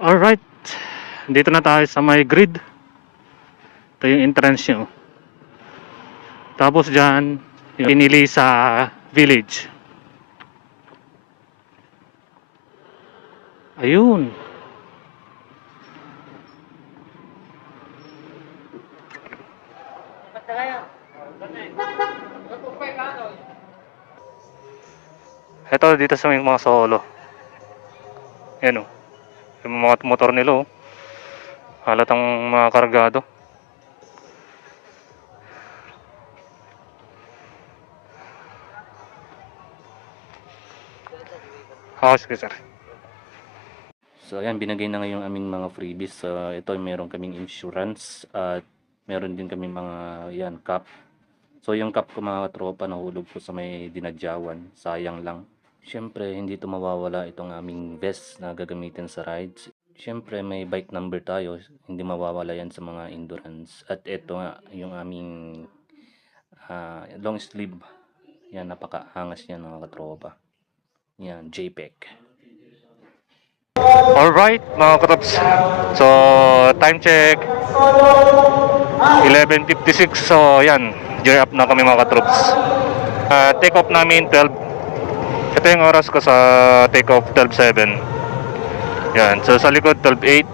Alright, dito na tayo sa may grid. Ito yung entrance nyo. Tapos dyan, yung pinili sa village. Ayun. Ito dito sa may mga solo. Yan o. Yung mga motor nila o. Halatang mga kargado. Sige sir. So ayan, binigay na ngayong aming mga freebies. Ito meron kaming insurance at meron din kaming mga yan, cup. So yung cup ko mga tropa nahulog ko sa may dinadyawan. Sayang lang. Siyempre hindi ito mawawala itong aming vest na gagamitin sa rides. Siyempre may bike number tayo. Hindi mawawala yan sa mga endurance. At ito nga yung aming long sleeve. Yan, napakaangas yan mga katropa. Yan, JPEG. Alright mga katrops. So time check 11:56. So yan, gear up na kami mga katrops. Take off namin 12. Ito yung oras ko sa take off 12:07. Yan, so sa likod 12:08.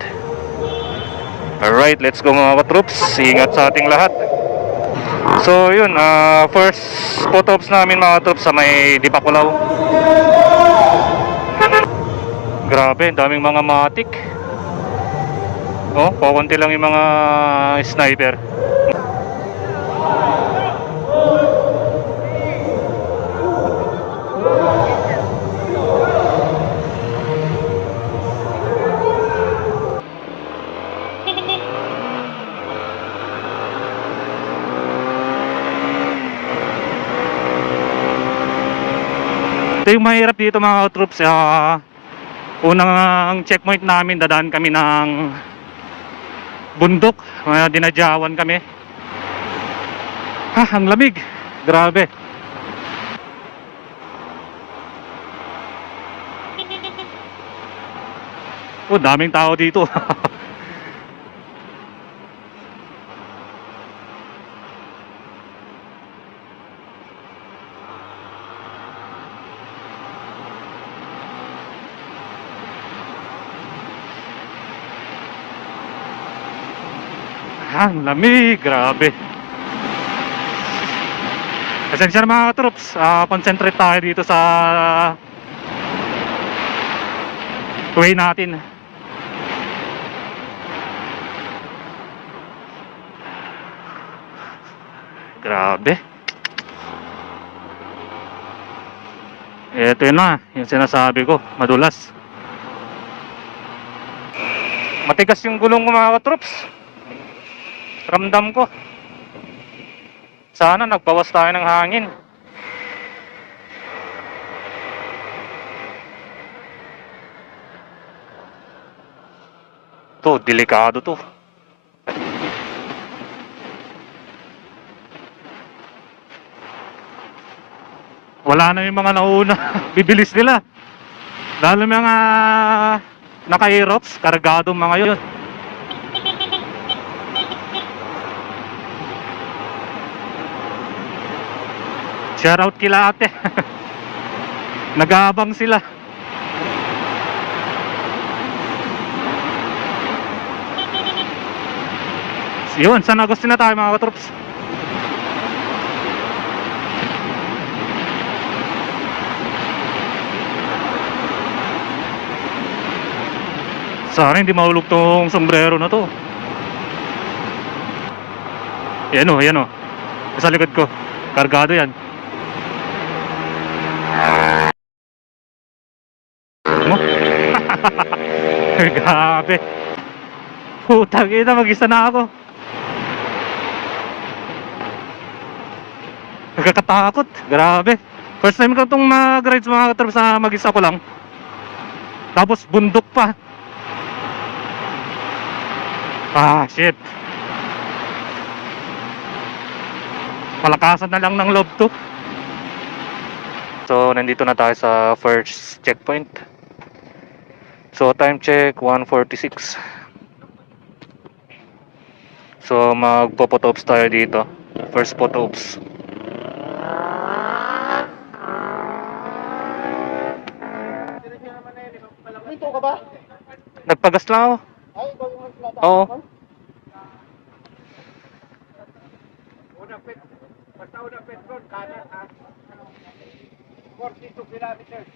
Alright, let's go mga katrops. Ingat sa ating lahat. So yun, first photo ops namin mga katrops sa may Dipakulaw. Grabe, daming mga matik. Oh, kukunti lang yung mga sniper. Ito yung mahirap dito mga troops. Unang checkpoint namin, dadaan kami ng bundok. Dinadyawan kami. Ang lamig. Grabe. Daming tao dito. Ang lamig, grabe. Pasensya na mga troops, concentrate tayo dito sa way natin. Grabe. Ito yun na, yung sinasabi ko, madulas. Matigas yung gulong ko mga troops. Ramdam ko. Sana nagbawas tayo ng hangin. To, delikado to. Wala na yung mga nauna. Bibilis nila. Lalo yung mga naka-aerox, kargadong mga yun. Shout out kila ate. Nag-aabang sila. Yun, San Agustin na tayo mga katrops. Sana hindi mahulog tong sombrero na to. Yan o, yan o. Sa likod ko. Kargado yan. Mo? Grabe. Putang ina, mag-isa na ako. Nagkakatakot. Grabe. First time ko itong mag-rides mga katrops na mag-isa ko lang. Tapos bundok pa. Shit. Palakasan na lang ng loob to. So nandito na tayo sa first checkpoint. So time check 1:46. So magpo-photo ops tayo dito. First photo ops. Dito ka ba? Nagpagas lang ako. Ay, ikaw yung nagplata. Oo. Basta una petrol, kanan ha. 42 kilometers.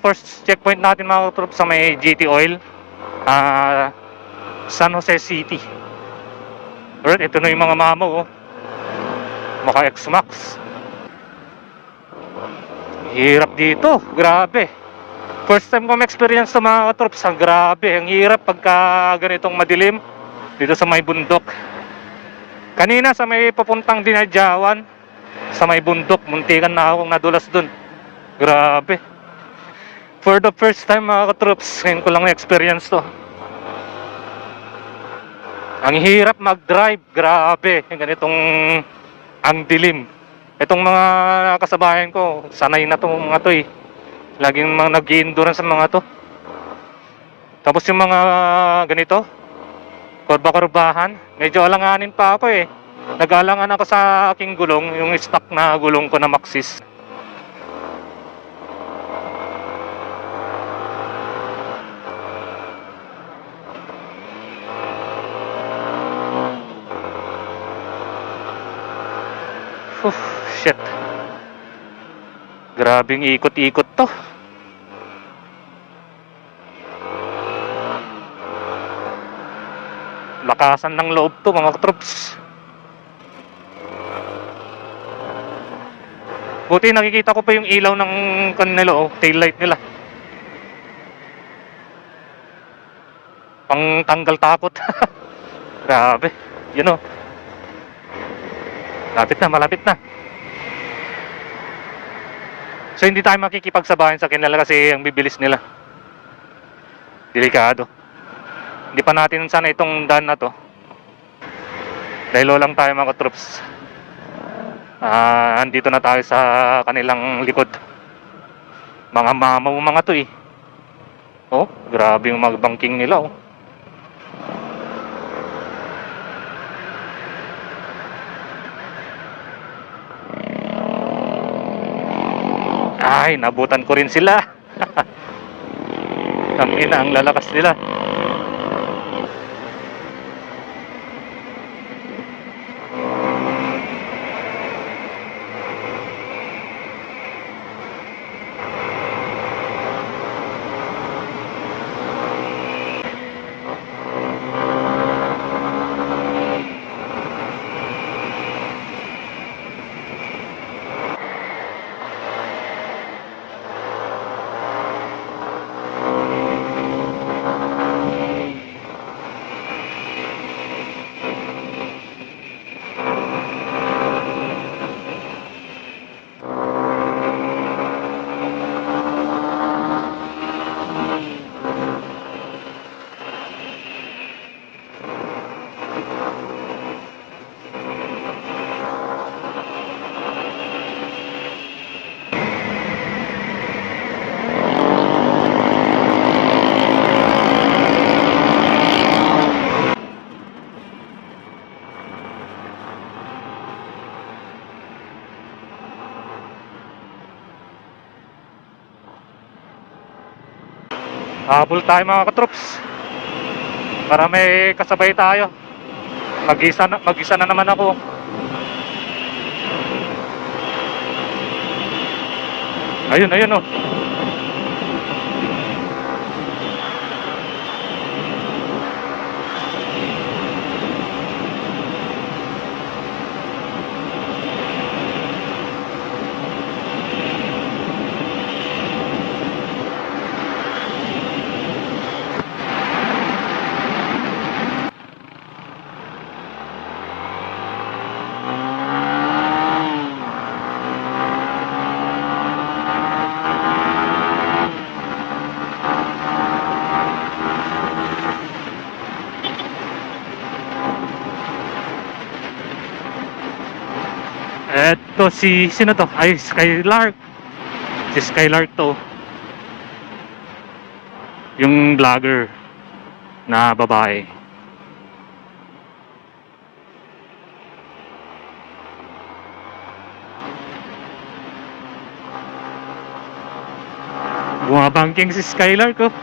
First checkpoint natin mga katrops sa may GT Oil, San Jose City. Alright, ito na yung mga mamo, oh. Maka X-Max. Hirap dito, grabe. First time ko ma-experience sa mga katrops, grabe. Ang hirap pagka ganitong madilim dito sa may bundok. Kanina sa may papuntang Dinadjawan, sa may bundok, muntikan na akong nadulas dun. Grabe. For the first time mga katrops, ngayon ko lang na-experience to. Ang hirap mag-drive, grabe. Ganitong ang dilim. Itong mga kasabayan ko, sanay na itong mga to eh. Laging mga nag-i-endurance sa mga to. Tapos yung mga ganito, kurba-kurbahan, medyo alanganin pa ako eh. Nag-alangan ako sa aking gulong, yung stock na gulong ko na Maxxis. Shit. Grabing ikot-ikot to. Lakasan ng loob to mga troops. Buti nakikita ko pa yung ilaw ng kanila, oh, tail light nila. Pang tanggal takot. Grabe. Yun, oh. Malapit na. So hindi tayo makikipagsabayan sa kanila kasi ang bibilis nila. Delikado. Hindi pa natin sana itong daan na to. Dahil lang tayo mga troops. Andito na tayo sa kanilang likod. Mga mamaw mga to eh. Oh, grabe yung mga bangking nila, oh. Ay, nabutan ko rin sila. Tangina, ang lalakas nila. Habol tayo mga katrops para may kasabay tayo. Mag-isa na naman ako. Ayun, oh. To si sino to? Ay, Skylark. Si Skylark to. Yung vlogger na babae. Bumabangking si Skylark oh.